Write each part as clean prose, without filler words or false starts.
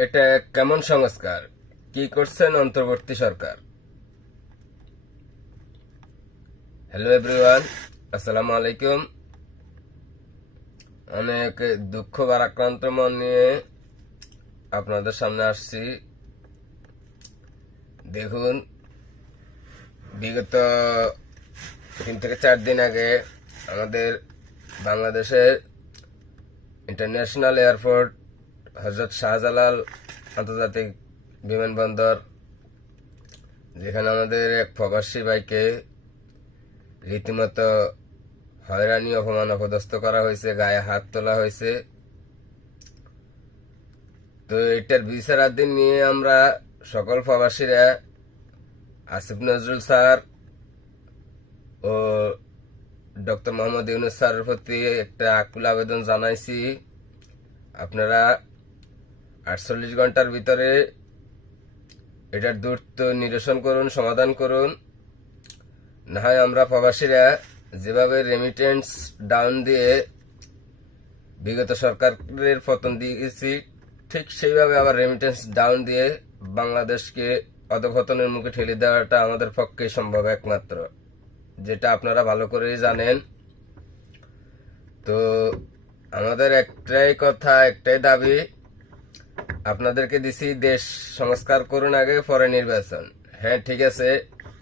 এটা কেমন সংস্কার? কি করছেন অন্তর্বর্তী সরকার? হ্যালো এভরিওয়ান, আসসালামু আলাইকুম। অনেক দুঃখ ভারাক্রান্ত মন নিয়ে আপনাদের সামনে আসছি। দেখুন, বিগত 3 থেকে 4 দিন আগে আমাদের বাংলাদেশের ইন্টারন্যাশনাল এয়ারপোর্ট হজরত শাহজালাল আন্তর্জাতিক বিমানবন্দর, যেখানে আমাদের এক প্রবাসী ভাইকে রীতিমতো হয়রানি, অপমান, অপদস্থ করা হয়েছে, গায়ে হাত তোলা হয়েছে। তো এটার বিচারাধীন নিয়ে আমরা সকল প্রবাসীরা আসিফ নজরুল স্যার ও ডক্টর মোহাম্মদ ইউনুস স্যারের প্রতি একটা আকুল আবেদন জানাইছি। আপনারা 48 ঘন্টার ভিতরে এটার দ্রুত নিরসন করুন, সমাধান করুন। না হয় আমরা প্রবাসীরা যেভাবে রেমিটেন্স ডাউন দিয়ে বিগত সরকারের পতন দিয়েছি, ঠিক সেইভাবে আবার রেমিটেন্স ডাউন দিয়ে বাংলাদেশকে অধঃপতনের মুখে ঠেলে দেওয়াটা আমাদের পক্ষে সম্ভব একমাত্র, যেটা আপনারা ভালো করেই জানেন। তো আমাদের একটাই কথা, একটাই দাবি, আপনাদেরকে দিছি দেশ সংস্কার করুন আগে, পরে নির্বাচন। হ্যাঁ, ঠিক আছে,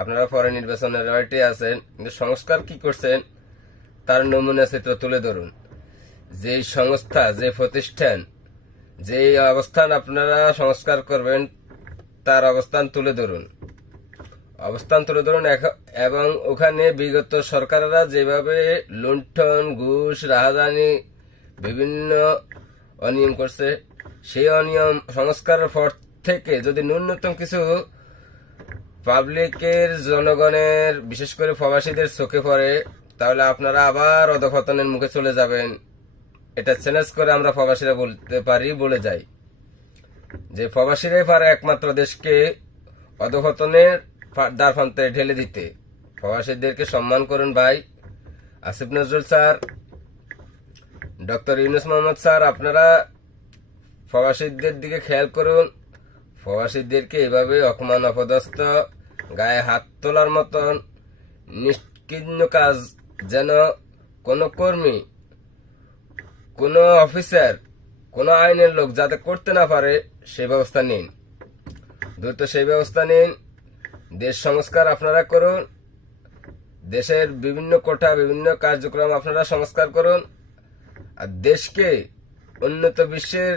আপনারা পরে নির্বাচনের রাইটে আছেন, কিন্তু সংস্কার কি করছেন তার নমুনা চিত্র তুলে ধরুন। যেই সংস্থা, যে প্রতিষ্ঠান, যেই অবস্থান আপনারা সংস্কার করবেন তার অবস্থান তুলে ধরুন, এবং ওখানে বিগত সরকাররা যেভাবে লুণ্ঠন, ঘুষ, রাহাজানি, বিভিন্ন অনিয়ম করছে, সেই অনিয়ম সংস্কারের পর থেকে যদি ন্যূনতম কিছু পাবলিকের, জনগণের, বিশেষ করে প্রবাসীদের চোখে পড়ে, তাহলে আপনারা আবার অধঃপতনের মুখে চলে যাবেন। এটা চ্যালেঞ্জ করে আমরা প্রবাসীরা বলতে পারি, বলে যাই যে প্রবাসীরাই পারে একমাত্র দেশকে অধঃপতনের দ্বারপ্রান্তে ঢেলে দিতে। প্রবাসীদেরকে সম্মান করুন ভাই। Asif Nazrul sir, doctor Yunus Mohammad sir, আপনারা প্রবাসীদের দিকে খেয়াল করুন। প্রবাসীদেরকে এভাবে অপমান, অপদস্থ, গায়ে হাত তোলার মতন নিষ্কৃণ্য কাজ যেন কোনো কর্মী, কোনো অফিসার, কোনো আইনের লোক যাতে করতে না পারে, সেই ব্যবস্থা নিন, দ্রুত সেই ব্যবস্থা নিন। দেশ সংস্কার আপনারা করুন, দেশের বিভিন্ন কোঠা, বিভিন্ন কার্যক্রম আপনারা সংস্কার করুন, আর দেশকে উন্নত বিশ্বের